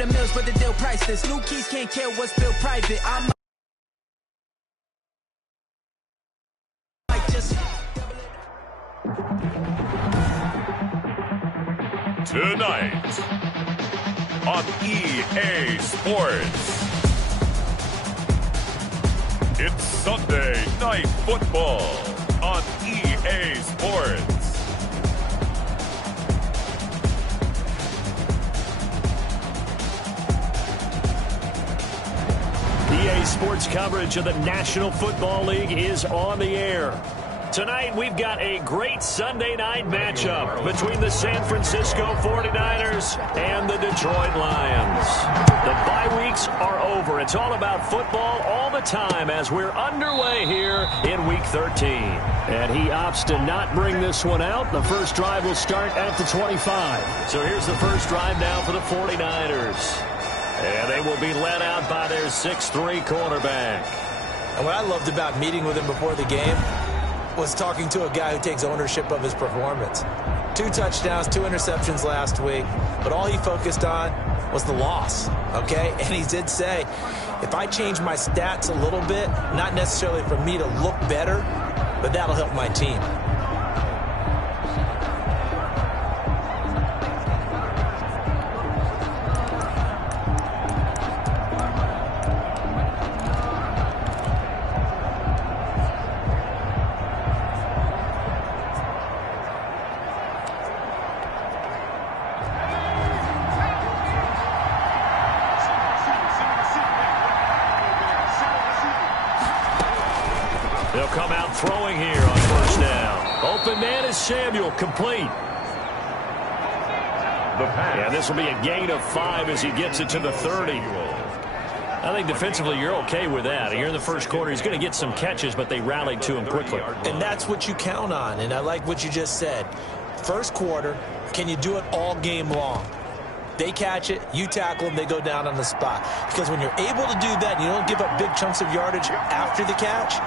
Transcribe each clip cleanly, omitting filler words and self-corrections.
the mills, but the deal priceless. New keys can't kill what's built private. I'm like just tonight on EA Sports. It's Sunday Night Football on EA Sports. EA Sports coverage of the National Football League is on the air. Tonight, we've got a great Sunday night matchup between the San Francisco 49ers and the Detroit Lions. The bye weeks are over. It's all about football all the time as we're underway here in Week 13. And he opts to not bring this one out. The first drive will start at the 25. So here's the first drive now for the 49ers. And they will be led out by their 6'3" quarterback. And what I loved about meeting with him before the game was talking to a guy who takes ownership of his performance. 2 touchdowns, 2 interceptions last week, but all he focused on was the loss, okay? And he did say, if I change my stats a little bit, not necessarily for me to look better, but that'll help my team. They'll come out throwing here on first down. Open man is Samuel, complete. And this will be a gain of 5 as he gets it to the 30. I think defensively you're okay with that. Here in the first quarter, he's going to get some catches, but they rallied to him quickly. And that's what you count on, and I like what you just said. First quarter, can you do it all game long? They catch it, you tackle them, they go down on the spot. Because when you're able to do that and you don't give up big chunks of yardage after the catch,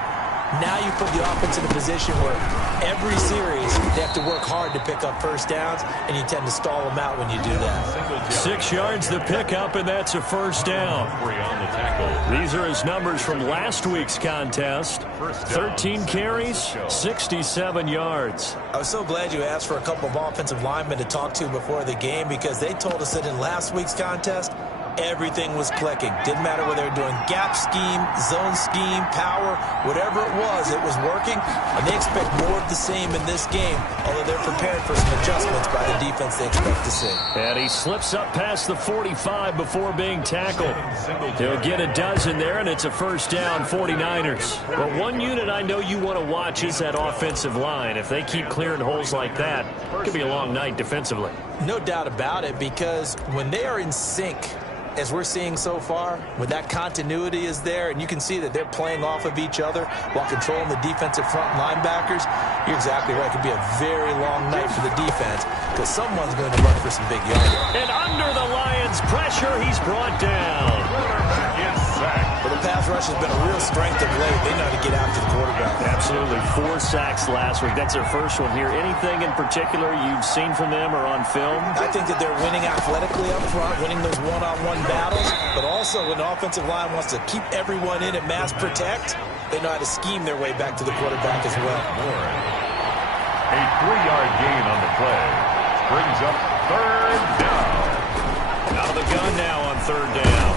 now you put the offense in a position where every series they have to work hard to pick up first downs, and you tend to stall them out when you do that. 6 yards the pickup, and that's a first down. These are his numbers from last week's contest. 13 carries, 67 yards. I was so glad you asked for a couple of offensive linemen to talk to before the game, because they told us that in last week's contest, everything was clicking. Didn't matter whether they were doing gap scheme, zone scheme, power, whatever it was working. And they expect more of the same in this game, although they're prepared for some adjustments by the defense they expect to see. And he slips up past the 45 before being tackled. He'll get a dozen there, and it's a first down, 49ers. But one unit I know you want to watch is that offensive line. If they keep clearing holes like that, it could be a long night defensively. No doubt about it, because when they are in sync, as we're seeing so far, when that continuity is there and you can see that they're playing off of each other while controlling the defensive front linebackers, you're exactly right. It could be a very long night for the defense because someone's going to run for some big yards. And under the Lions' pressure, he's brought down. Well, the pass rush has been a real strength of late. They know how to get after the quarterback. Absolutely. 4 sacks last week. That's their first one here. Anything in particular you've seen from them or on film? I think that they're winning athletically up front, winning those one-on-one battles, but also when the offensive line wants to keep everyone in and mass protect, they know how to scheme their way back to the quarterback as well. A 3-yard gain on the play brings up third down. Out of the gun now on third down.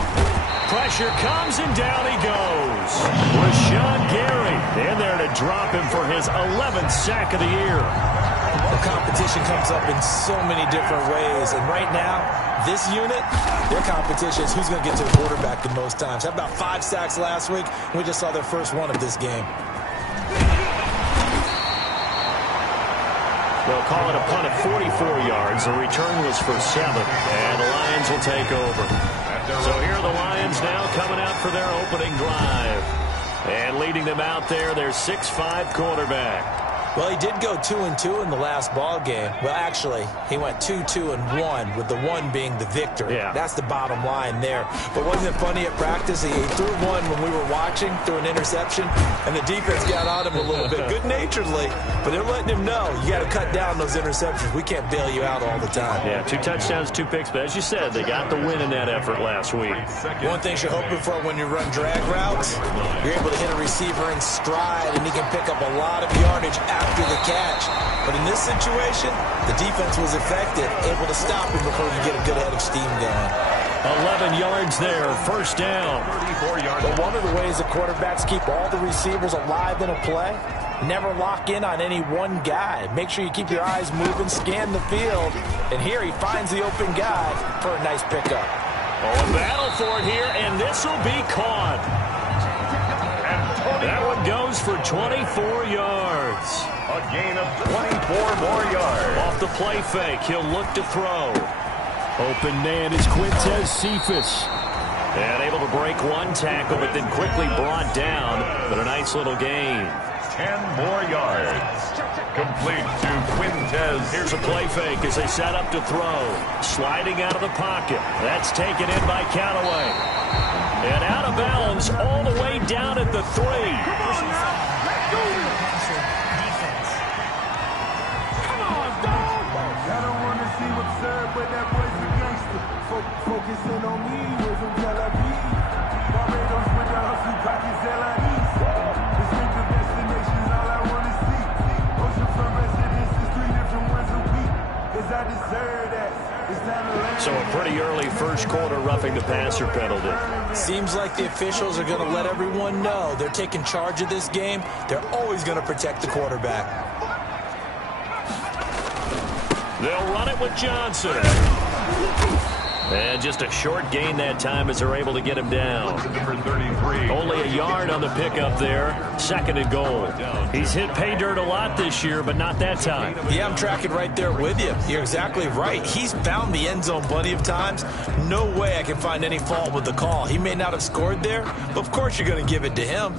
Pressure comes, and down he goes. Rashawn Gary in there to drop him for his 11th sack of the year. The competition comes up in so many different ways, and right now, this unit, their competition is who's going to get to the quarterback the most times. Had about 5 sacks last week. We just saw their first one of this game. They'll call it a punt at 44 yards. The return was for 7, and the Lions will take over. So here are the Lions now coming out for their opening drive. And leading them out there, their 6'5" quarterback. Well, he did go 2-2 in the last ball game. Well, actually, he went 2-2-1, with the one being the victory. Yeah. That's the bottom line there. But wasn't it funny at practice? He threw one when we were watching, threw an interception, and the defense got on him a little bit, good-naturedly. But they're letting him know, you got to cut down those interceptions. We can't bail you out all the time. Yeah, 2 touchdowns, 2 picks. But as you said, they got the win in that effort last week. One thing you're hoping for when you run drag routes, you're able to hit a receiver in stride, and he can pick up a lot of yardage after the catch. But in this situation, the defense was effective, able to stop him before he could get a good head of steam going. 11 yards there, first down. 34 yards. But one of the ways the quarterbacks keep all the receivers alive in a play, never lock in on any one guy. Make sure you keep your eyes moving, scan the field, and here he finds the open guy for a nice pickup. Oh, a battle for it here, and this will be caught. That one goes for 24 yards. A gain of 24 more yards. Off the play fake, he'll look to throw. Open man is Quintez Cephus. And able to break one tackle, but then quickly brought down. But a nice little gain. 10 more yards. Complete to Quintez. Here's a play fake as they set up to throw. Sliding out of the pocket. That's taken in by Callaway. And out of bounds all the way down at the 3. But that boy's a gangster. Focusing on me, was from Tel Aviv. Barbados with the hustle, pockets LIDs. This ain't the destination's all I want to see. Oceanfront residences, 3 different ones a week. Cause I deserve that. It's time to land. So a pretty early first quarter roughing the passer penalty. Seems like the officials are going to let everyone know they're taking charge of this game. They're always going to protect the quarterback. They'll run it with Johnson. And just a short gain that time as they're able to get him down. Number 33. Only a yard on the pickup there. 2nd and goal. He's hit pay dirt a lot this year, but not that time. Yeah, I'm tracking right there with you. You're exactly right. He's found the end zone plenty of times. No way I can find any fault with the call. He may not have scored there, but of course you're going to give it to him.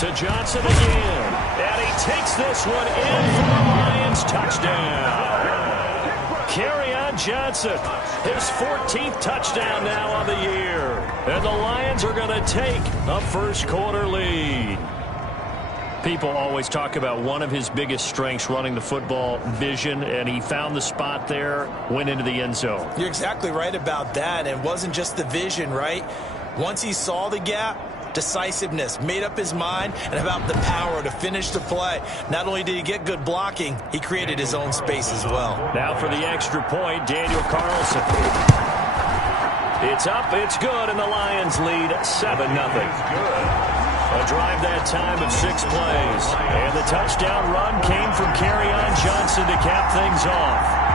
To Johnson again. And he takes this one in for the Lions. Touchdown. Kerryon Johnson. His 14th touchdown now on the year. And the Lions are going to take a first quarter lead. People always talk about one of his biggest strengths running the football, vision, and he found the spot there, went into the end zone. You're exactly right about that. It wasn't just the vision, right? Once he saw the gap, decisiveness, made up his mind, and about the power to finish the play. Not only did he get good blocking, he created his own space as well. Now for the extra point, Daniel Carlson. It's up, it's good, and the Lions lead 7-0. A drive that time of 6 plays. And the touchdown run came from Kerryon Johnson to cap things off.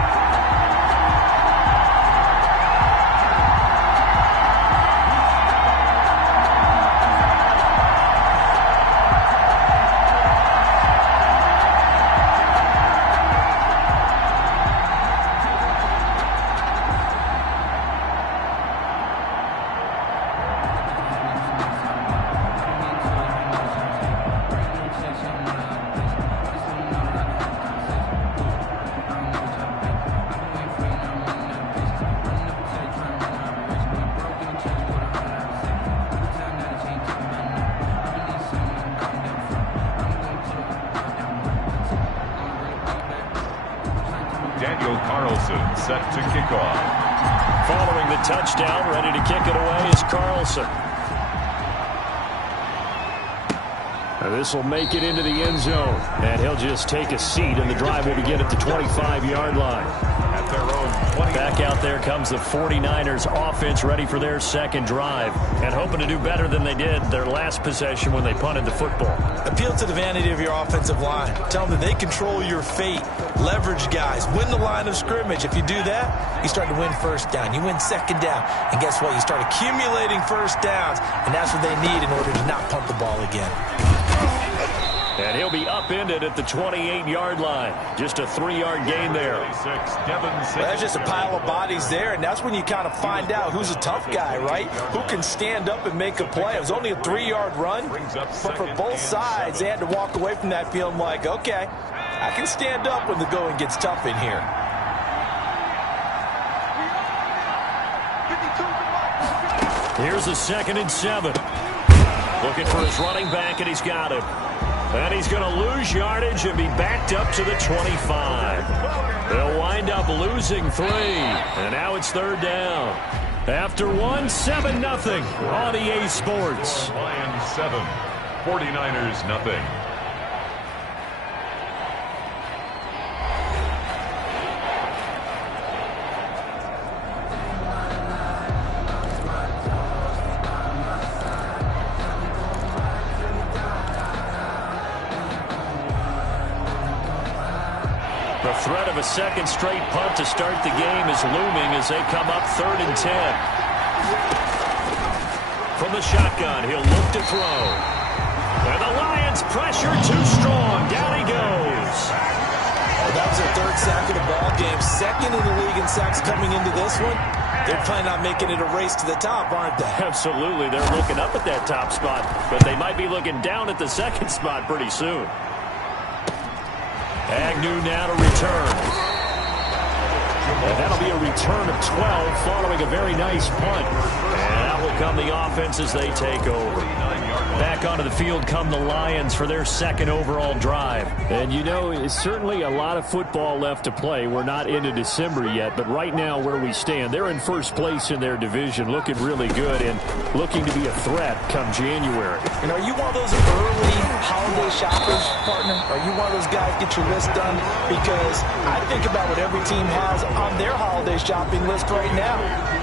Daniel Carlson set to kick off. Following the touchdown, ready to kick it away is Carlson. And this will make it into the end zone. And he'll just take a seat, and the drive will begin at the 25-yard line. At their own 20. Back out there comes the 49ers offense, ready for their second drive. And hoping to do better than they did their last possession when they punted the football. Appeal to the vanity of your offensive line. Tell them that they control your fate. Leverage guys. Win the line of scrimmage. If you do that, you start to win first down. You win second down. And guess what? You start accumulating first downs. And that's what they need in order to not punt the ball again. And he'll be upended at the 28-yard line. Just a 3-yard gain there. That's just a pile of bodies there, and that's when you kind of find out who's a tough guy, right? Who can stand up and make a play. It was only a 3-yard run, but for both sides, they had to walk away from that feeling like, okay, I can stand up when the going gets tough in here. Here's a 2nd and 7. Looking for his running back, and he's got him. And he's going to lose yardage and be backed up to the 25. They'll wind up losing 3. And now it's 3rd down. After 1, 7-0 on EA Sports. Lions 7, 49ers nothing. The threat of a second straight punt to start the game is looming as they come up 3rd and 10. From the shotgun, he'll look to throw. And the Lions pressure too strong. Down he goes. Well, that was their 3rd sack of the ball game. 2nd in the league in sacks coming into this one. They're planning on making it a race to the top, aren't they? Absolutely. They're looking up at that top spot, but they might be looking down at the 2nd spot pretty soon. Agnew now to return. And that'll be a return of 12 following a very nice punt. And out will come the offense as they take over. Back onto the field come the Lions for their 2nd overall drive. And you know, it's certainly a lot of football left to play. We're not into December yet, but right now where we stand, they're in 1st place in their division, looking really good and looking to be a threat come January. And are you one of those early holiday shoppers, partner? Are you one of those guys get your list done? Because I think about what every team has on their holiday shopping list right now.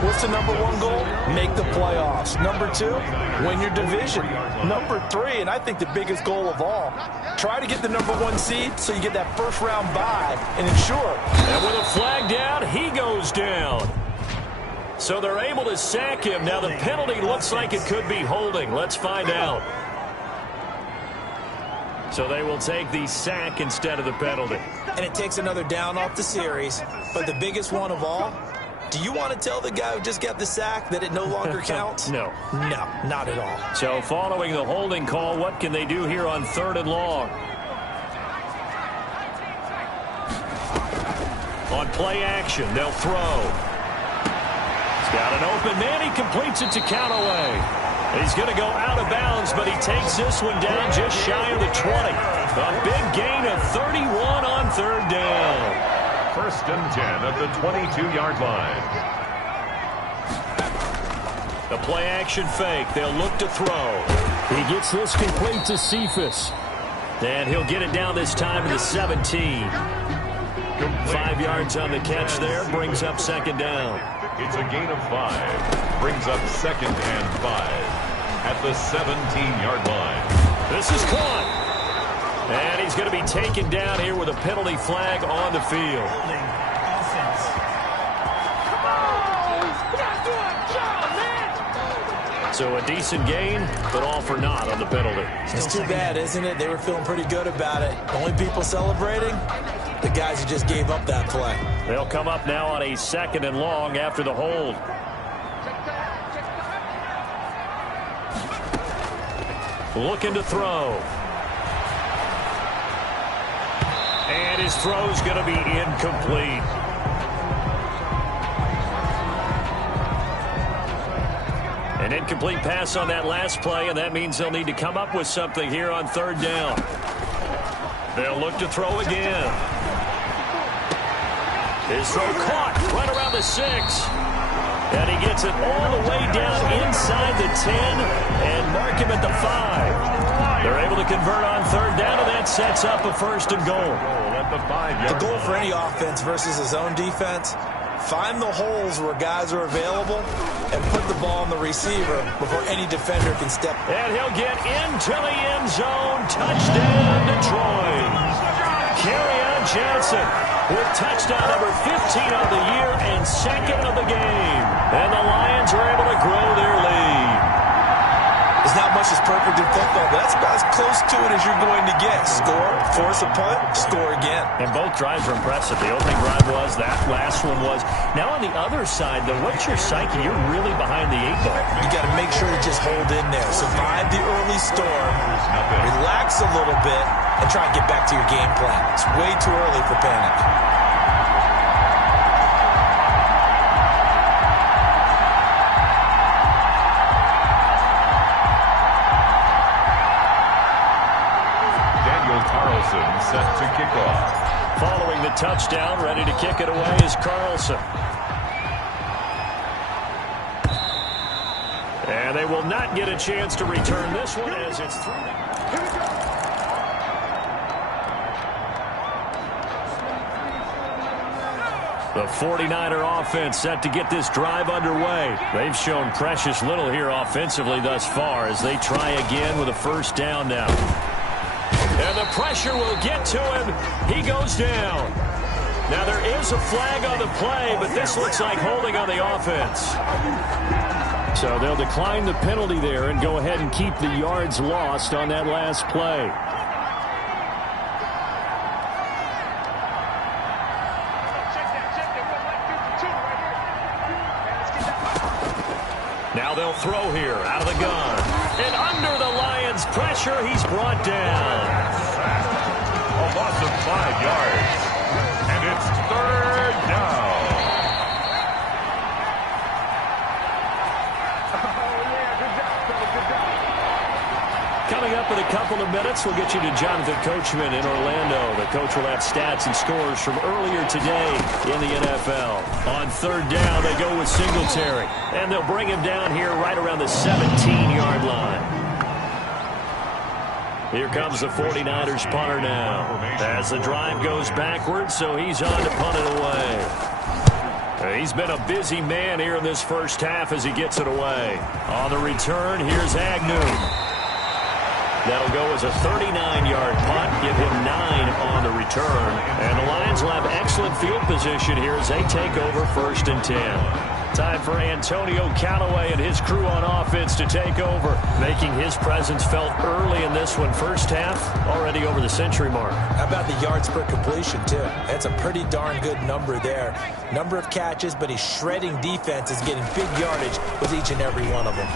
What's the number 1 goal? Make the playoffs. Number 2, win your division. Number 3, and I think the biggest goal of all, try to get the number 1 seed so you get that 1st round bye and ensure. And with a flag down, he goes down. So they're able to sack him. Now the penalty looks like it could be holding. Let's find out. So they will take the sack instead of the penalty. And it takes another down off the series. But the biggest one of all, do you want to tell the guy who just got the sack that it no longer counts? No. No, not at all. So following the holding call, what can they do here on 3rd and long? On play action, they'll throw. He's got an open man. He completes it to Callaway. He's going to go out of bounds, but he takes this one down just shy of the 20. A big gain of 31 on 3rd down. 1st and 10 at the 22-yard line. The play action fake. They'll look to throw. He gets this complete to Cephas. And he'll get it down this time to the 17. 5 yards on the catch there. Brings up 2nd down. It's a gain of 5. Brings up 2nd and 5 at the 17-yard line. This is caught. And he's going to be taken down here with a penalty flag on the field. So a decent gain, but all for naught on the penalty. It's too bad, isn't it? They were feeling pretty good about it. Only people celebrating, the guys who just gave up that play. They'll come up now on a 2nd and long after the hold. Looking to throw. And his throw's going to be incomplete. An incomplete pass on that last play, and that means they'll need to come up with something here on 3rd down. They'll look to throw again. His throw caught right around the 6. And he gets it all the way down inside the 10 and mark him at the 5. They're able to convert on 3rd down, and that sets up a 1st and goal. At the 5-yard The goal line. for any offense versus his own defense, find the holes where guys are available and put the ball on the receiver before any defender can step. And he'll get into the end zone. Touchdown, Detroit. Kerryon Johnson with touchdown number 15 of the year and 2nd of the game. And the Lions are able to grow their lead. There's not much that's perfect in football, but that's about as close to it as you're going to get. Score, force a punt, score again. And both drives are impressive. The opening drive was, that last one was. Now on the other side, though, what's your psyche? You're really behind the 8 ball. You got to make sure to just hold in there. Survive the early storm, relax a little bit, and try and get back to your game plan. It's way too early for panic. Set to kick off. Following the touchdown, ready to kick it away is Carlson. And they will not get a chance to return this one as it's through. The 49er offense set to get this drive underway. They've shown precious little here offensively thus far as they try again with a first down now. And the pressure will get to him. He goes down. Now there is a flag on the play, but this looks like holding on the offense. So they'll decline the penalty there and go ahead and keep the yards lost on that last play. Now they'll throw here out of the gun. And under the Lions' pressure, he's brought down. A loss of 5 yards. And it's 3rd down. Coming up in a couple of minutes, we'll get you to Jonathan Coachman in Orlando. The coach will have stats and scores from earlier today in the NFL. On 3rd down, they go with Singletary. And they'll bring him down here right around the 17-yard line. Here comes the 49ers punter now. As the drive goes backwards, so he's on to punt it away. He's been a busy man here in this first half as he gets it away. On the return, here's Agnew. That'll go as a 39-yard punt, give him 9 on the return. And the Lions will have excellent field position here as they take over 1st and 10. Time for Antonio Callaway and his crew on offense to take over, making his presence felt early in this one. First half, already over the century mark. How about the yards per completion, too? That's a pretty darn good number there. Number of catches, but he's shredding defenses, getting big yardage with each and every one of them.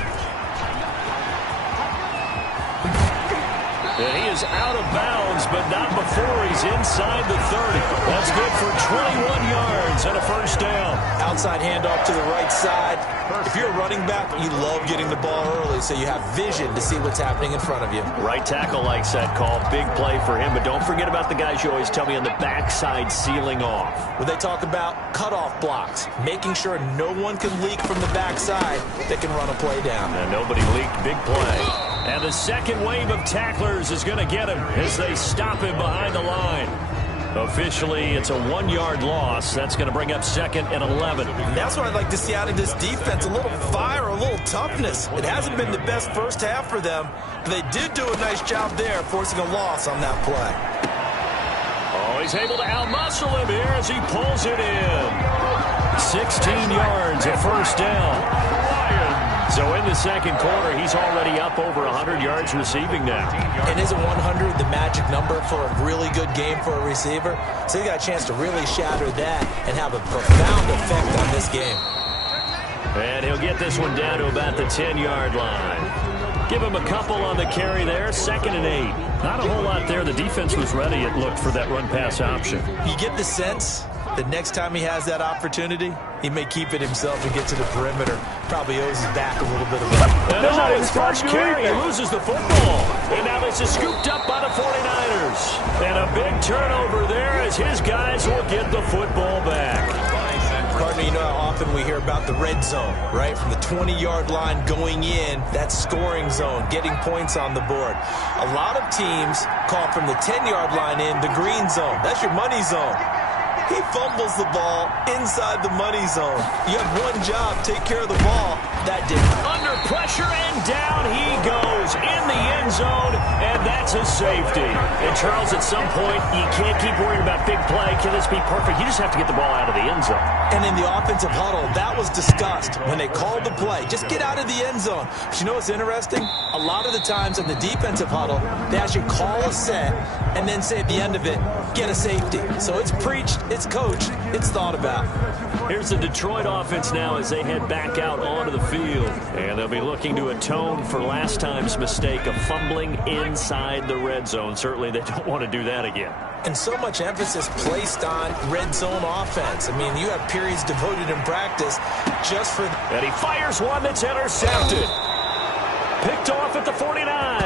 And he is out of bounds, but not before he's inside the 30. That's good for 21 yards and a first down. Outside handoff to the right side. If you're a running back, you love getting the ball early so you have vision to see what's happening in front of you. Right tackle likes that call. Big play for him, but don't forget about the guys you always tell me on the backside sealing off. When they talk about cutoff blocks, making sure no one can leak from the backside that can run a play down. And nobody leaked. Big play. And the second wave of tacklers is going to get him as they stop him behind the line. Officially, it's a 1-yard loss. That's going to bring up 2nd and 11. And that's what I'd like to see out of this defense. A little fire, a little toughness. It hasn't been the best first half for them, but they did do a nice job there, forcing a loss on that play. Oh, he's able to outmuscle him here as he pulls it in. 16 yards, a first down. So in the second quarter, he's already up over 100 yards receiving now. And isn't 100 the magic number for a really good game for a receiver? So he got a chance to really shatter that and have a profound effect on this game. And he'll get this one down to about the 10-yard line. Give him a couple on the carry there, 2nd and 8. Not a whole lot there. The defense was ready, it looked, for that run-pass option. You get the sense that next time he has that opportunity, he may keep it himself and get to the perimeter. Probably owes his back a little bit of it. And on his first carry, he loses the football. And now this is scooped up by the 49ers. And a big turnover there as his guys will get the football back. Gardner, you know how often we hear about the red zone, right? From the 20-yard line going in, that scoring zone, getting points on the board. A lot of teams call from the 10-yard line in the green zone. That's your money zone. He fumbles the ball inside the money zone. You have one job, take care of the ball. That didn't. Under pressure, and down he goes in the end zone, and that's a safety. And, Charles, at some point, you can't keep worrying about big play. Can this be perfect? You just have to get the ball out of the end zone. And in the offensive huddle, that was discussed when they called the play. Just get out of the end zone. But you know what's interesting? A lot of the times in the defensive huddle, they actually call a set and then say at the end of it, get a safety. So it's preached, it's coached, it's thought about. Here's the Detroit offense now as they head back out onto the field. And they'll be looking to atone for last time's mistake of fumbling inside the red zone. Certainly they don't want to do that again. And so much emphasis placed on red zone offense. I mean, you have periods devoted in practice just for... And he fires one that's intercepted. Picked off at the 49.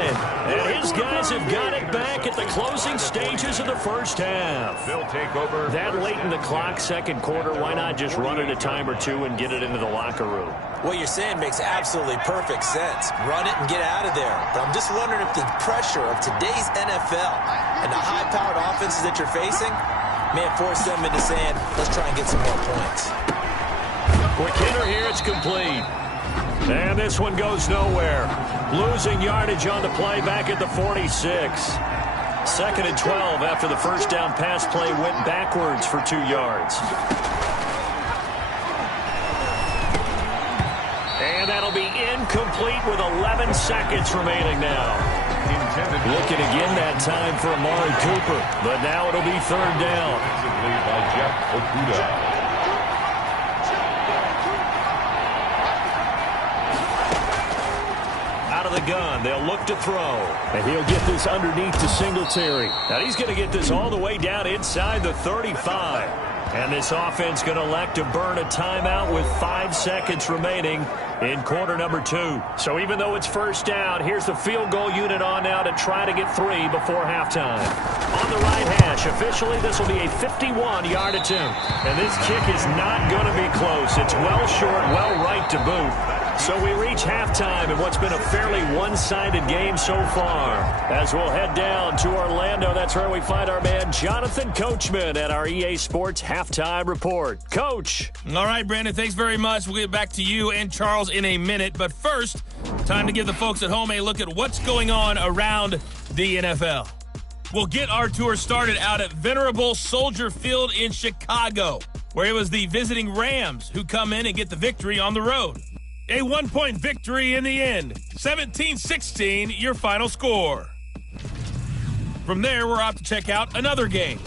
And his guys have got it back at the closing stages of the first half. They'll take over. That late in the clock, second quarter, why not just run it a time or two and get it into the locker room? What you're saying makes absolutely perfect sense. Run it and get out of there. But I'm just wondering if the pressure of today's NFL and the high-powered offenses that you're facing may have forced them into saying, let's try and get some more points. Quick hitter here, it's complete. And this one goes nowhere. Losing yardage on the play back at the 46. Second and 12 after the first down pass play went backwards for 2 yards. And that'll be incomplete with 11 seconds remaining now. Looking again that time for Amari Cooper. But now it'll be third down. By Jeff Okudah. The gun. They'll look to throw. And he'll get this underneath to Singletary. Now he's going to get this all the way down inside the 35. And this offense going to elect to burn a timeout with 5 seconds remaining in quarter number 2. So even though it's first down, here's the field goal unit on now to try to get 3 before halftime. On the right hash, officially this will be a 51-yard attempt. And this kick is not going to be close. It's well short, well right to boot. So we reach halftime in what's been a fairly one-sided game so far. As we'll head down to Orlando, that's where we find our man Jonathan Coachman at our EA Sports Halftime Report. Coach. All right, Brandon, thanks very much. We'll get back to you and Charles in a minute. But first, time to give the folks at home a look at what's going on around the NFL. We'll get our tour started out at Venerable Soldier Field in Chicago, where it was the visiting Rams who come in and get the victory on the road. A 1-point victory in the end. 17-16, your final score. From there, we're off to check out another game.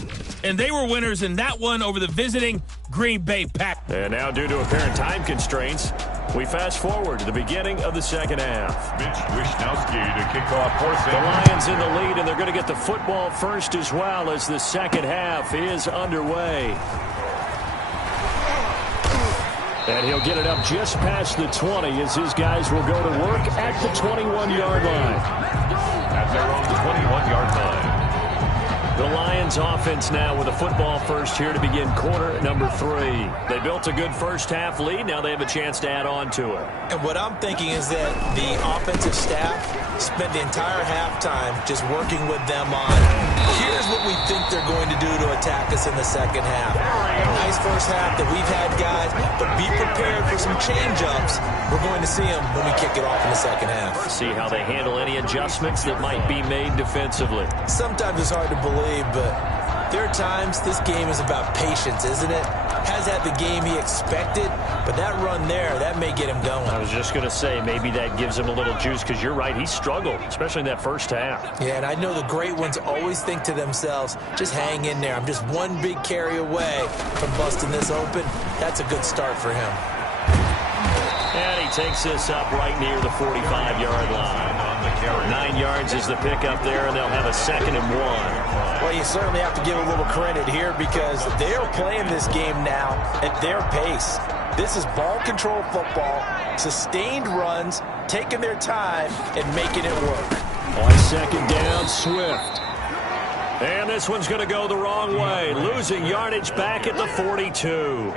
And they were winners in that one over the visiting Green Bay Packers. And now, due to apparent time constraints, we fast forward to the beginning of the second half. Mitch Wishnowsky to kick off for the Lions in the lead, and they're going to get the football first as well as the second half is underway. And he'll get it up just past the 20 as his guys will go to work at the 21-yard line. At their own 21-yard line. The Lions offense now with a football first here to begin quarter number 3. They built a good first half lead. Now they have a chance to add on to it. And what I'm thinking is that the offensive staff spent the entire halftime just working with them on, here's what we think they're going to do to attack us in the second half. Nice first half that we've had, guys, but be prepared for some change-ups. We're going to see them when we kick it off in the second half. See how they handle any adjustments that might be made defensively. Sometimes it's hard to believe, but there are times this game is about patience, isn't it? Has had the game he expected, but that run there, that may get him going. I was just going to say, maybe that gives him a little juice, because you're right, he struggled, especially in that first half. Yeah, and I know the great ones always think to themselves, just hang in there. I'm just one big carry away from busting this open. That's a good start for him. And he takes this up right near the 45-yard line. 9 yards is the pickup there, and they'll have a 2nd and 1. Well, you certainly have to give a little credit here because they're playing this game now at their pace. This is ball control football, sustained runs, taking their time and making it work. On second down, Swift. And this one's going to go the wrong way, losing yardage back at the 42.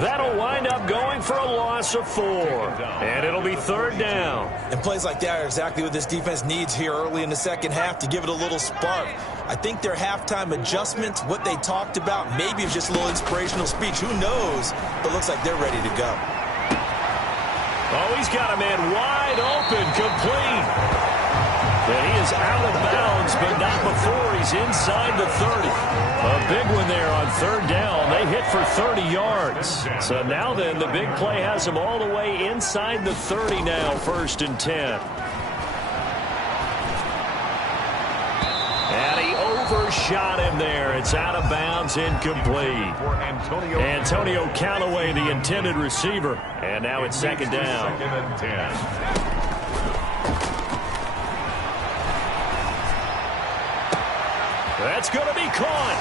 That'll wind up going for a loss of 4. And it'll be third down. And plays like that are exactly what this defense needs here early in the second half to give it a little spark. I think their halftime adjustments, what they talked about, maybe it's just a little inspirational speech. Who knows? But looks like they're ready to go. Oh, he's got a man wide open, complete. And he is out of bounds, but not before he's inside the 30. A big one there on third down. They hit for 30 yards. So now then, the big play has him all the way inside the 30 now, 1st and 10. And he overshot him there. It's out of bounds, incomplete. Antonio Callaway, the intended receiver. And now it's 2nd down. 2nd and 10. That's going to be caught.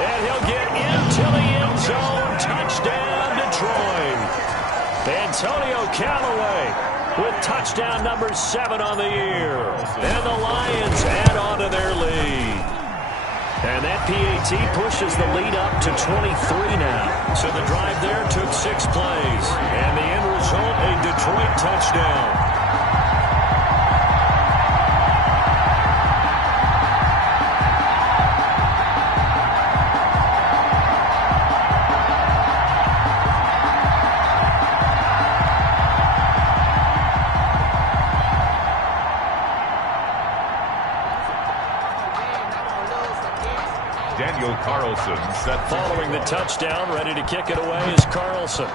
And he'll get into the end zone. Touchdown, Detroit. Antonio Callaway with touchdown number 7 on the year. And the Lions add on to their lead. And that PAT pushes the lead up to 23 now. So the drive there took 6 plays. And the end result, a Detroit touchdown. Daniel Carlson set Following the touchdown, ready to kick it away is Carlson.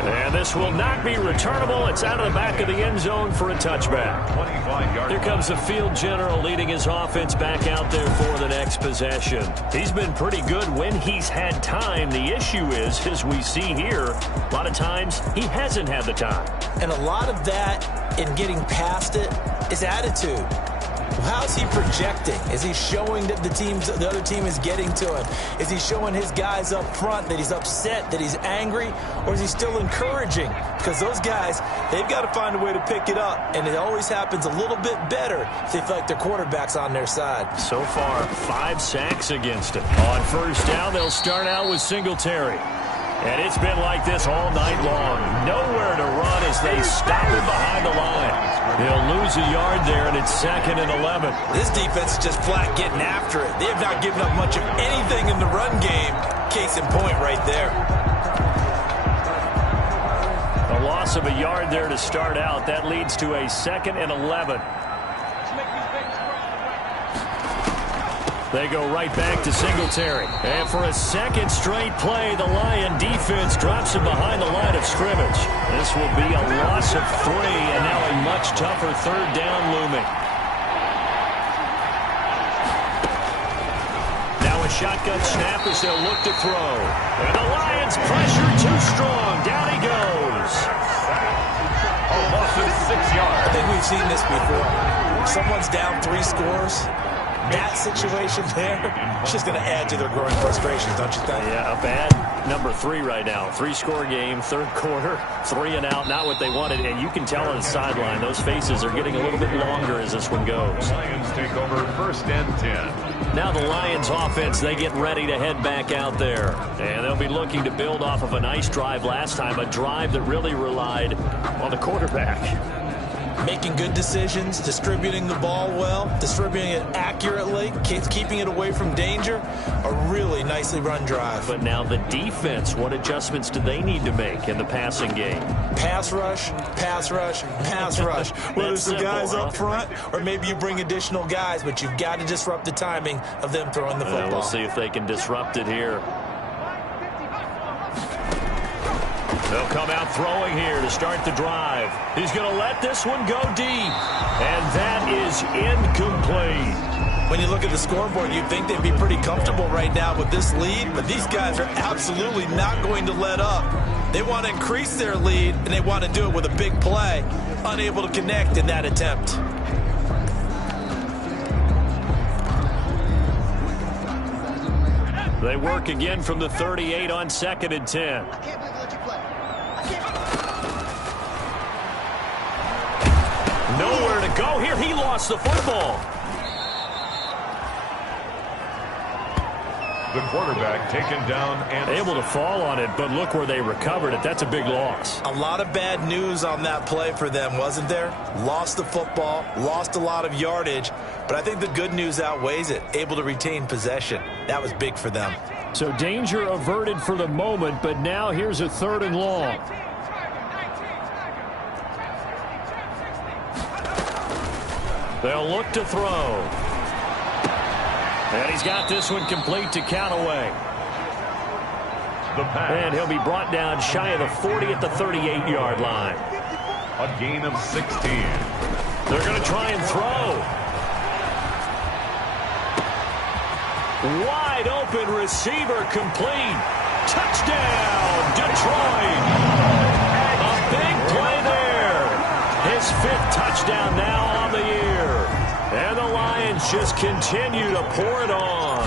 And this will not be returnable. It's out of the back of the end zone for a touchback. 25-yard. Here comes the field general leading his offense back out there for the next possession. He's been pretty good when he's had time. The issue is, as we see here, a lot of times he hasn't had the time. And a lot of that in getting past it is attitude. How's he projecting? Is he showing that the other team is getting to him? Is he showing his guys up front that he's upset, that he's angry, or is he still encouraging? Because those guys, they've got to find a way to pick it up, and it always happens a little bit better if they feel like their quarterback's on their side. So far, 5 sacks against him. On 1st down, they'll start out with Singletary. And it's been like this all night long. Nowhere to run as they stop him behind the line. They'll lose a yard there, and it's 2nd and 11. This defense is just flat getting after it. They have not given up much of anything in the run game. Case in point right there. A loss of a yard there to start out. That leads to a 2nd and 11. They go right back to Singletary. And for a 2nd straight play, the Lion defense drops him behind the line of scrimmage. This will be a loss of 3, and now a much tougher 3rd down looming. Now a shotgun snap as they'll look to throw. And the Lions pressure too strong. Down he goes. Loss of 6 yards. I think we've seen this before. Someone's down 3 scores. That situation there, it's just going to add to their growing frustrations, don't you think? Yeah, a bad number 3 right now. 3-score game, 3rd quarter, 3 and out, not what they wanted. And you can tell on the sideline, those faces are getting a little bit longer as this one goes. Lions take over 1st and 10. Now the Lions offense, they get ready to head back out there. And they'll be looking to build off of a nice drive last time, a drive that really relied on the quarterback. Making good decisions, distributing the ball well, distributing it accurately, keeping it away from danger. A really nicely run drive. But now the defense, what adjustments do they need to make in the passing game? Pass rush, pass rush, pass rush. Whether it's the guys up front or maybe you bring additional guys, but you've got to disrupt the timing of them throwing the football. We'll see if they can disrupt it here. They'll come out throwing here to start the drive. He's going to let this one go deep. And that is incomplete. When you look at the scoreboard, you'd think they'd be pretty comfortable right now with this lead, but these guys are absolutely not going to let up. They want to increase their lead, and they want to do it with a big play. Unable to connect in that attempt. They work again from the 38 on 2nd and 10. Nowhere to go here. He lost the football. The quarterback taken down and Able to fall on it, but look where they recovered it. That's a big loss. A lot of bad news on that play for them, wasn't there? Lost the football, lost a lot of yardage, but I think the good news outweighs it. Able to retain possession. That was big for them. So danger averted for the moment, but now here's a 3rd and long. They'll look to throw. And he's got this one complete to Callaway. And he'll be brought down shy of the 40 at the 38-yard line. A gain of 16. They're going to try and throw. Wide open receiver complete. Touchdown, Detroit. A big play there. His 5th touchdown now on the year. And the Lions just continue to pour it on.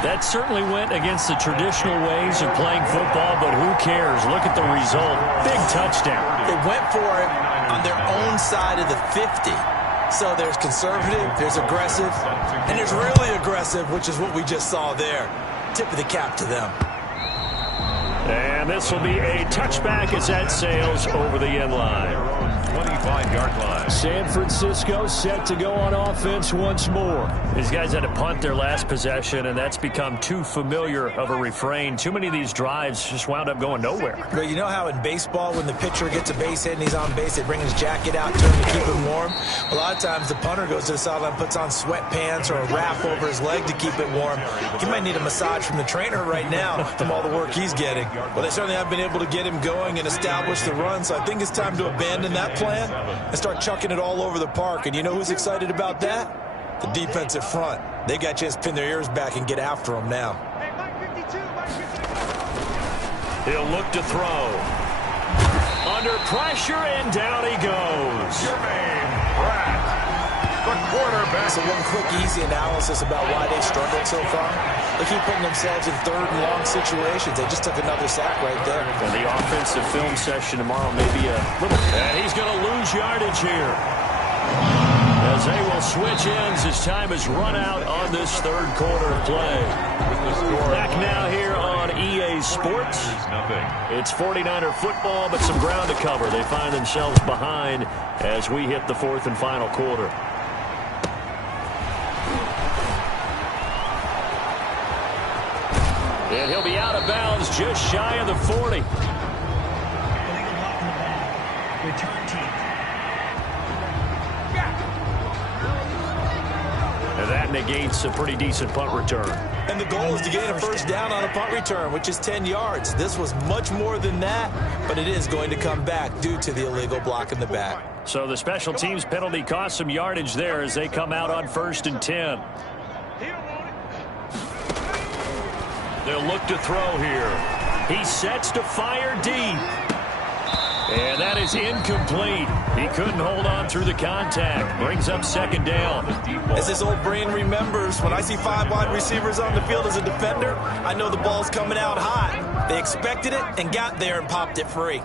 That certainly went against the traditional ways of playing football, but who cares? Look at the result. Big touchdown. They went for it on their own side of the 50. So there's conservative, there's aggressive, and there's really aggressive, which is what we just saw there. Tip of the cap to them. And this will be a touchback as that sails over the end line. 25-yard line. San Francisco set to go on offense once more. These guys had to punt their last possession, and that's become too familiar of a refrain. Too many of these drives just wound up going nowhere. But you know how in baseball, when the pitcher gets a base hit and he's on base, they bring his jacket out, turn to keep him warm? A lot of times the punter goes to the sideline, puts on sweatpants or a wrap over his leg to keep it warm. He might need a massage from the trainer right now from all the work he's getting. Well, they certainly have been able to get him going and establish the run, so I think it's time to abandon that plan and start chucking it all over the park. And you know who's excited about that? The defensive front. They got a chance to pin their ears back and get after him now. He'll look to throw. Under pressure, and down he goes. Jermaine Pratt, the quarterback. So one quick, easy analysis about why they struggled so far. They keep putting themselves in 3rd and long situations. They just took another sack right there. And the offensive film session tomorrow may be a little... And he's going to lose yardage here. As they will switch ends as time is run out on this 3rd quarter play. Back now here on EA Sports. It's 49er football, but some ground to cover. They find themselves behind as we hit the 4th and final quarter. And he'll be out of bounds just shy of the 40. Return team. And that negates a pretty decent punt return. And the goal is to gain a 1st down on a punt return, which is 10 yards. This was much more than that, but it is going to come back due to the illegal block in the back. So the special teams penalty cost some yardage there as they come out on 1st and 10. They'll look to throw here. He sets to fire deep. And that is incomplete. He couldn't hold on through the contact. Brings up 2nd down. As this old brain remembers, when I see 5 wide receivers on the field as a defender, I know the ball's coming out hot. They expected it and got there and popped it free.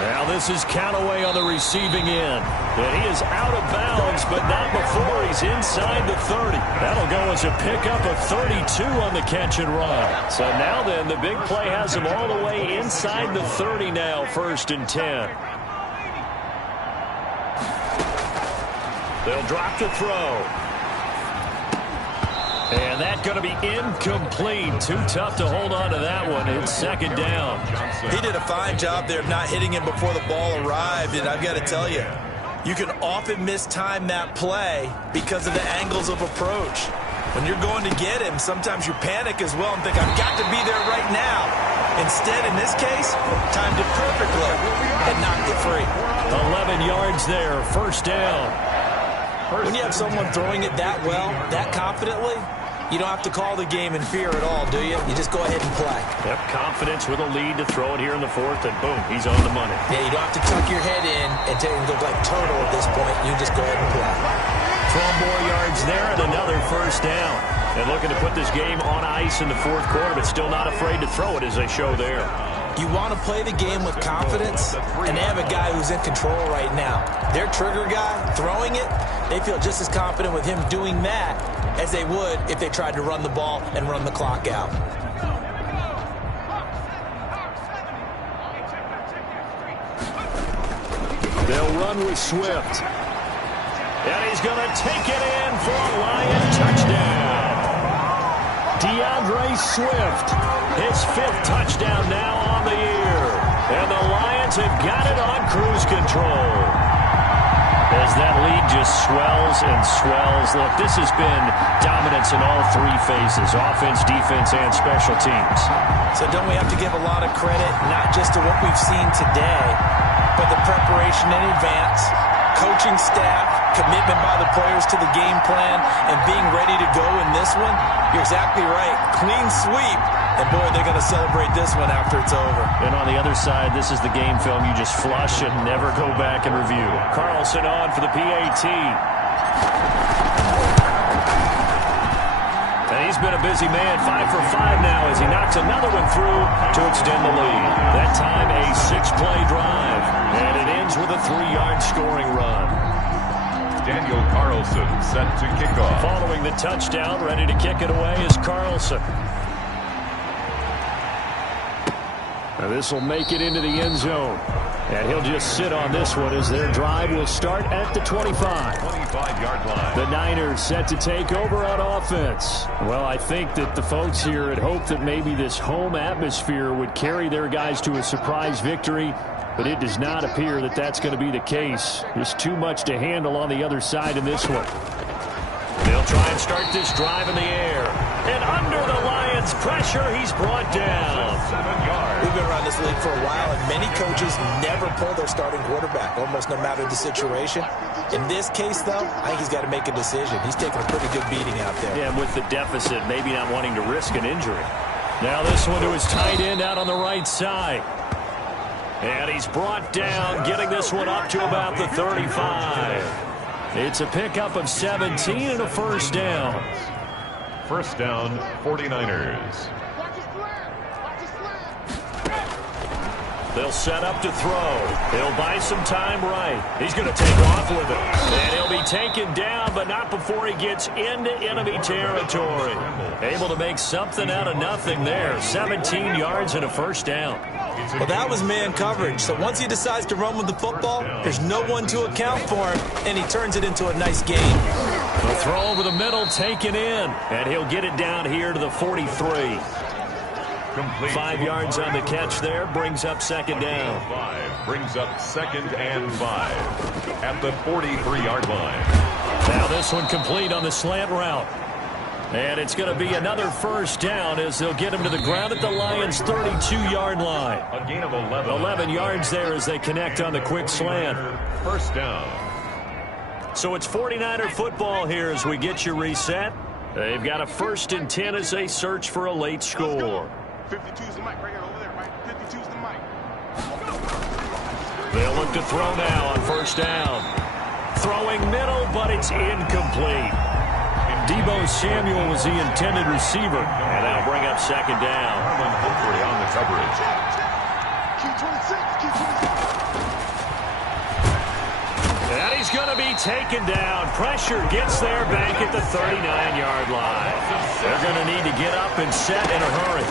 Now this is Callaway on the receiving end. And he is out of bounds, but not before he's inside the 30. That'll go as a pickup of 32 on the catch and run. So now then, the big play has him all the way inside the 30 now, 1st and 10. They'll drop to throw. And that's going to be incomplete. Too tough to hold on to that one. It's 2nd down. He did a fine job there of not hitting him before the ball arrived. And I've got to tell you, you can often mistime that play because of the angles of approach. When you're going to get him, sometimes you panic as well and think, I've got to be there right now. Instead, in this case, timed it perfectly and knocked it free. 11 yards there, 1st down. When you have someone throwing it that well, that confidently, you don't have to call the game in fear at all, do you? You just go ahead and play. Yep, confidence with a lead to throw it here in the 4th, and boom, he's on the money. Yeah, you don't have to tuck your head in and go like turtle at this point. You just go ahead and play. 12 more yards there and another 1st down. And looking to put this game on ice in the 4th quarter, but still not afraid to throw it as they show there. You want to play the game with confidence, and they have a guy who's in control right now. Their trigger guy, throwing it, they feel just as confident with him doing that as they would if they tried to run the ball and run the clock out. They'll run with Swift. And he's going to take it in for a Lion touchdown. DeAndre Swift, his 5th touchdown now on the year. And the Lions have got it on cruise control. As that lead just swells and swells. Look, this has been dominance in all 3 phases, offense, defense, and special teams. So don't we have to give a lot of credit, not just to what we've seen today, but the preparation in advance, coaching staff, commitment by the players to the game plan, and being ready to go in this one? You're exactly right. Clean sweep. And, boy, they're going to celebrate this one after it's over. And on the other side, this is the game film you just flush and never go back and review. Carlson on for the PAT. And he's been a busy man, 5 for 5 now as he knocks another one through to extend the lead. That time a 6-play drive. And it ends with a 3-yard scoring run. Daniel Carlson set to kick off. Following the touchdown, ready to kick it away is Carlson. Now this will make it into the end zone. And he'll just sit on this one as their drive will start at the 25. 25-yard line. The Niners set to take over on offense. Well, I think that the folks here had hoped that maybe this home atmosphere would carry their guys to a surprise victory, but it does not appear that that's going to be the case. There's too much to handle on the other side in this one. They'll try and start this drive in the air. And under the Lions' pressure, he's brought down. 7 yards. We've been around this league for a while, and many coaches never pull their starting quarterback, almost no matter the situation. In this case, though, I think he's got to make a decision. He's taking a pretty good beating out there. Yeah, and with the deficit, maybe not wanting to risk an injury. Now this one to his tight end out on the right side. And he's brought down, getting this one up to about the 35. It's a pickup of 17 and a first down. First down, 49ers. They'll set up to throw. He'll buy some time right. He's going to take off with it. And he'll be taken down, but not before he gets into enemy territory. Able to make something out of nothing there. 17 yards and a first down. Well, that was man coverage. So once he decides to run with the football, there's no one to account for him, and he turns it into a nice game. The throw over the middle taken in, and he'll get it down here to the 43. Complete. 5 yards on the catch there, brings up second down. 5 brings up 2nd and 5 at the 43-yard line. Now this one complete on the slant route. And it's going to be another first down as they'll get him to the ground at the Lions' 32-yard line. A gain of 11. 11 yards there as they connect on the quick slant. First down. So it's 49er football here as we get you reset. They've got a 1st and 10 as they search for a late score. 52's the mic right here over there, right? 52's the mic. They'll look to throw now on first down. Throwing middle, but it's incomplete. Deebo Samuel was the intended receiver. And that'll bring up second down. Marlon Humphrey on the coverage. And he's going to be taken down. Pressure gets there back at the 39-yard line. They're going to need to get up and set in a hurry.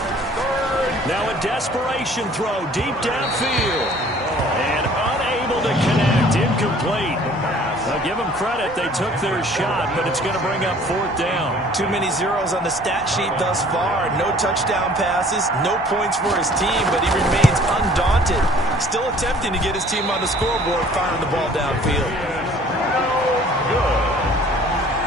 Now a desperation throw deep downfield. And unable to connect. Incomplete. Now give them credit. They took their shot, but it's going to bring up 4th down. Too many zeros on the stat sheet thus far. No touchdown passes, no points for his team, but he remains undaunted. Still attempting to get his team on the scoreboard, firing the ball downfield. Good.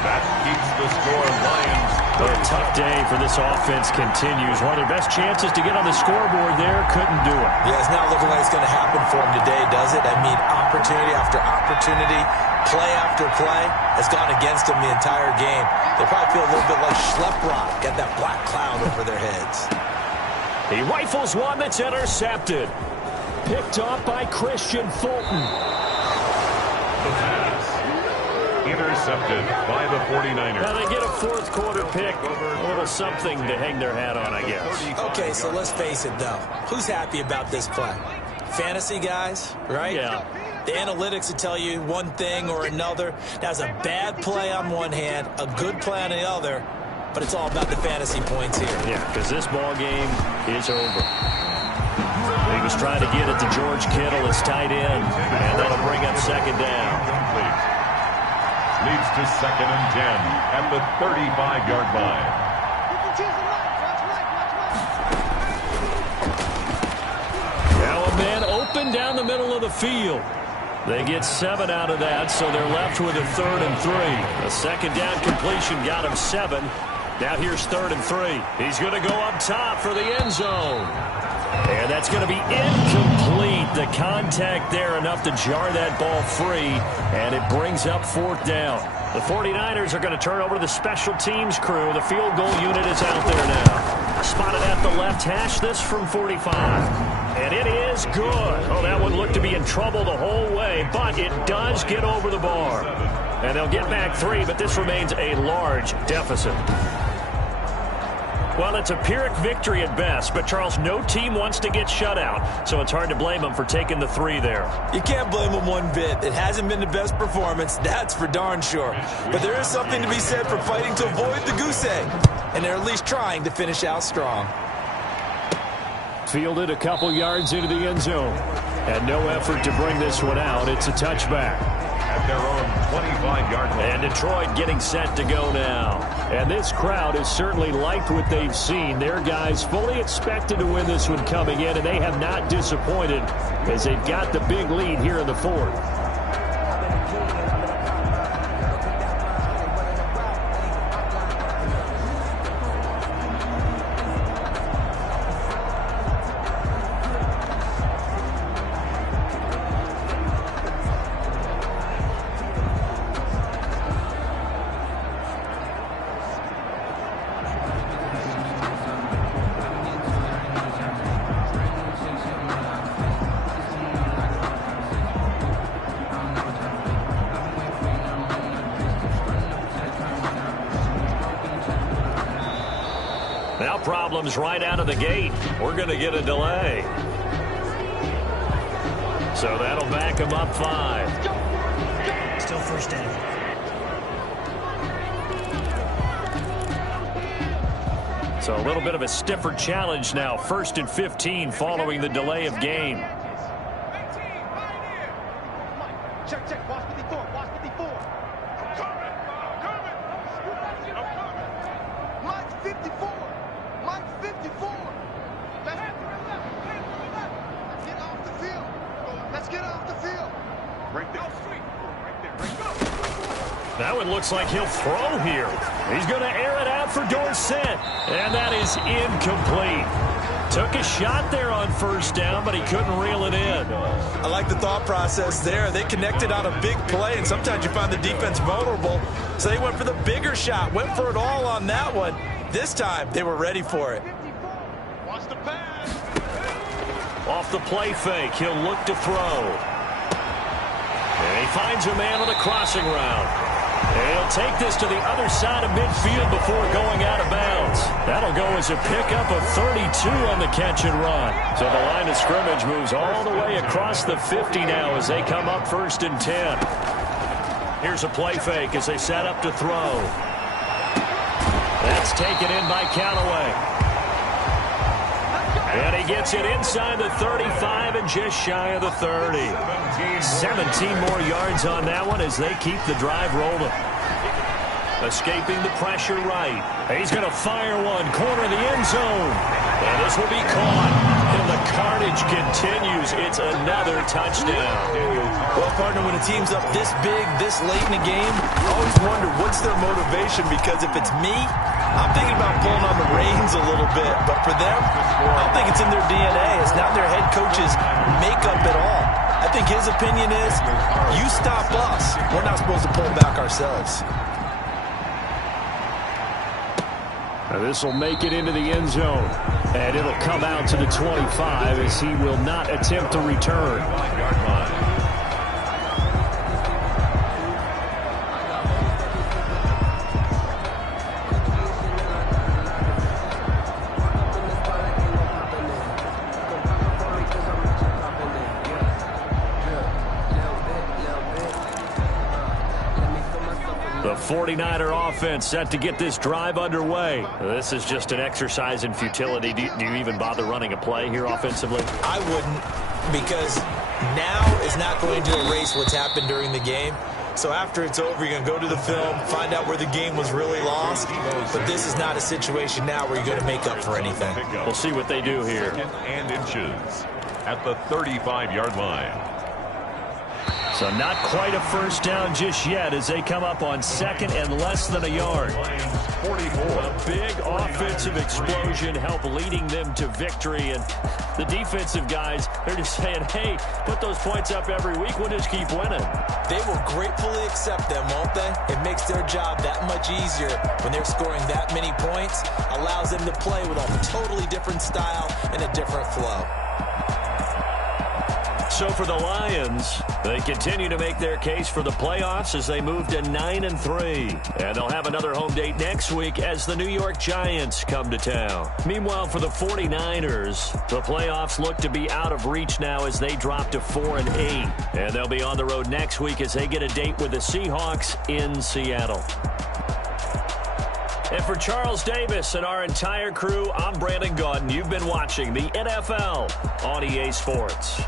That keeps the score Lions. But a tough day for this offense continues. One of their best chances to get on the scoreboard there, couldn't do it. Yeah, it's not looking like it's going to happen for him today, does it? I mean, opportunity after opportunity, play after play has gone against them the entire game. They probably feel a little bit like Schlepp got that black cloud over their heads. He rifles one that's intercepted. Picked off by Christian Fulton. The pass. Intercepted by the 49ers. Now they get a 4th quarter pick. A little something to hang their hat on, I guess. Okay, so let's face it, though. Who's happy about this play? Fantasy guys, right? Yeah. The analytics will tell you one thing or another. That's a bad play on one hand, a good play on the other. but it's all about the fantasy points here. Yeah, because this ball game is over. He was trying to get it to George Kittle as tight end, and that'll bring up second down. Leads to 2nd and 10 at the 35-yard line. Now a man open down the middle of the field. They get 7 out of that, so they're left with a 3rd and 3. A second down completion got him 7. Now here's 3rd and 3. He's going to go up top for the end zone. And that's going to be incomplete. The contact there enough to jar that ball free, and it brings up 4th down. The 49ers are going to turn over to the special teams crew. The field goal unit is out there now. Spotted at the left hash, this from 45. And it is good. Oh, that one looked to be in trouble the whole way, but it does get over the bar. And they'll get back 3, but this remains a large deficit. Well, it's a Pyrrhic victory at best, but, Charles, no team wants to get shut out, so it's hard to blame them for taking the 3 there. You can't blame them one bit. It hasn't been the best performance, that's for darn sure. But there is something to be said for fighting to avoid the goose egg, and they're at least trying to finish out strong. Fielded a couple yards into the end zone, and no effort to bring this one out. It's a touchback. At their own 25-yard line. And Detroit getting set to go now. And this crowd has certainly liked what they've seen. Their guys fully expected to win this one coming in, and they have not disappointed as they've got the big lead here in the 4th. Now problems right out of the gate. We're going to get a delay. So that'll back them up 5. Still first down. So a little bit of a stiffer challenge now. 1st and 15 following the delay of game. Check, check. Watch 54. Watch 54. I'm coming. I'm coming. Mike's 54. Mike's 54. Let's get off the field. Let's get off the field. Right there. Right there. Right go. That one looks like he'll throw here. He's going to air it out for Dorsett. And that is incomplete. Took a shot there on 1st down, but he couldn't reel it in. I like the thought process there. They connected on a big play, and sometimes you find the defense vulnerable. So they went for the bigger shot, went for it all on that one. This time, they were ready for it. Watch the pass. Off the play fake, he'll look to throw. And he finds a man on a crossing route. And he'll take this to the other side of midfield before going out of bounds. That'll go as a pickup of 32 on the catch and run. So the line of scrimmage moves all the way across the 50 now as they come up 1st and 10. Here's a play fake as they set up to throw. That's taken in by Callaway. And he gets it inside the 35 and just shy of the 30. 17 more yards on that one as they keep the drive rolling. Escaping the pressure right. He's going to fire one, corner of the end zone. And this will be caught. And the carnage continues. It's another touchdown. Well, partner, when a team's up this big, this late in the game, I always wonder what's their motivation, because if it's me, I'm thinking about pulling on the reins a little bit. But for them, I don't think it's in their DNA. It's not their head coach's makeup at all. I think his opinion is, you stop us. We're not supposed to pull back ourselves. Now this will make it into the end zone. And it'll come out to the 25 as he will not attempt to return. The 49er offense set to get this drive underway. This is just an exercise in futility. Do you even bother running a play here offensively? I wouldn't, because now is not going to erase what's happened during the game. So after it's over, you're going to go to the film, find out where the game was really lost. But this is not a situation now where you're going to make up for anything. We'll see what they do here. 2nd and inches at the 35-yard line. So not quite a first down just yet as they come up on 2nd and less than a yard. 44. A big offensive explosion help leading them to victory. And the defensive guys, they're just saying, hey, put those points up every week. We'll just keep winning. They will gratefully accept them, won't they? It makes their job that much easier when they're scoring that many points. Allows them to play with a totally different style and a different flow. So for the Lions, they continue to make their case for the playoffs as they move to 9-3. And they'll have another home date next week as the New York Giants come to town. Meanwhile, for the 49ers, the playoffs look to be out of reach now as they drop to 4-8. And they'll be on the road next week as they get a date with the Seahawks in Seattle. And for Charles Davis and our entire crew, I'm Brandon Gaudin. You've been watching the NFL on EA Sports.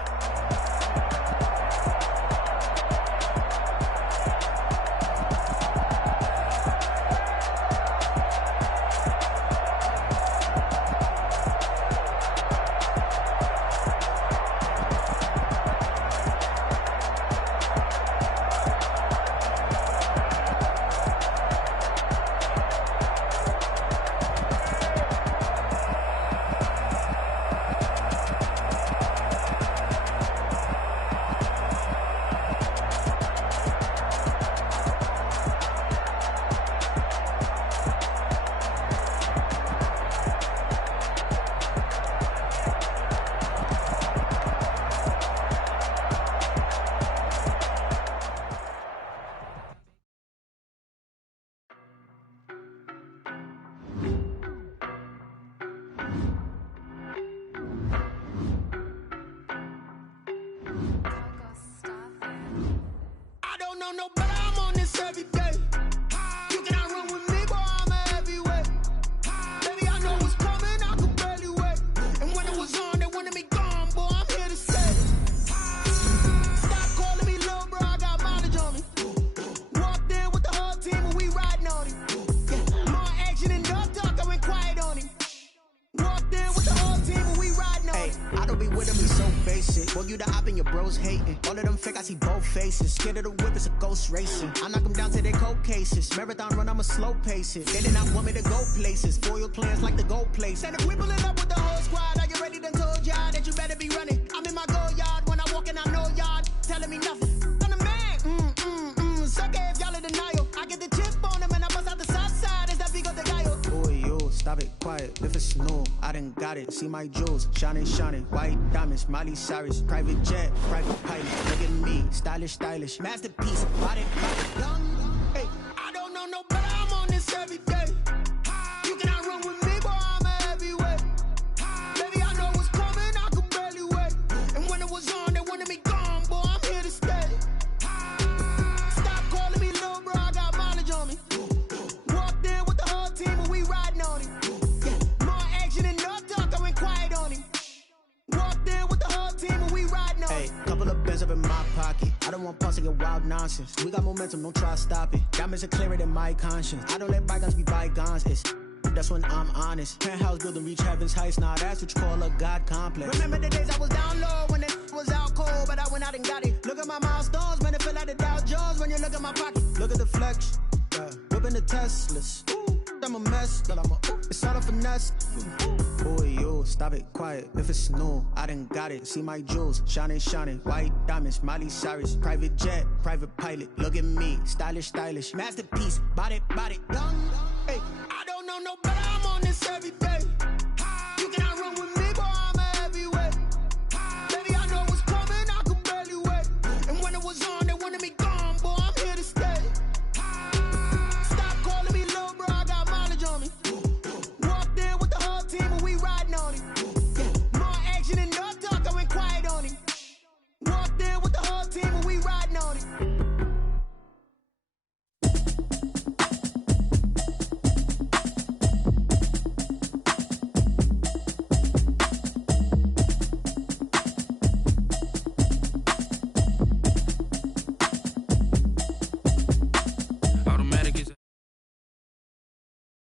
Marathon run, I'm a slow pace it. They did not want me to go places. Foil plans like the gold place. And if we pulling up with the whole squad, I get ready to told y'all that you better be running. I'm in my go yard when I walk in, I know y'all telling me nothing. I'm the man. Sucker if y'all in denial. I get the chip on them and I bust out the south side. Is that big of the guy? Boy, yo, stop it, quiet. If it's snow, I done got it. See my jewels, shining, white diamonds, Miley Cyrus, private jet, private pilot. Look at me, stylish, masterpiece, body, young. Hey, I don't know no better. I'm on this every day. You cannot run with me, boy. I'm a heavyweight. Baby, I know what's coming. I could barely wait. And when it was on, they wanted me gone, boy. I'm here to stay. Stop calling me little bro. I got mileage on me. Walked in with the whole team, and we riding on him. Yeah, more action and no talk. I went quiet on him. Walked in with the whole team, and we riding on him. Hey, couple of bins up in my pocket. I don't want pause to get wild nonsense. We got momentum, don't try to stop it. Diamonds are clearer than my conscience. I don't let bygones be bygones. That's when I'm honest. Penthouse building, reach heaven's heights. Nah, that's what you call a God complex. Remember the days I was down low when it was out cold, but I went out and got it. Look at my milestones, man, it feel like the Dow Jones when you look at my pocket. Look at the flex, yeah. Whipping the Teslas. I'm a mess, but it's all a finesse. Boy, yo, stop it, quiet. If it's snow, I done got it. See my jewels, shining, white diamonds, Miley Cyrus, private jet, private pilot. Look at me, stylish, masterpiece, body, young. Hey, I don't know no better.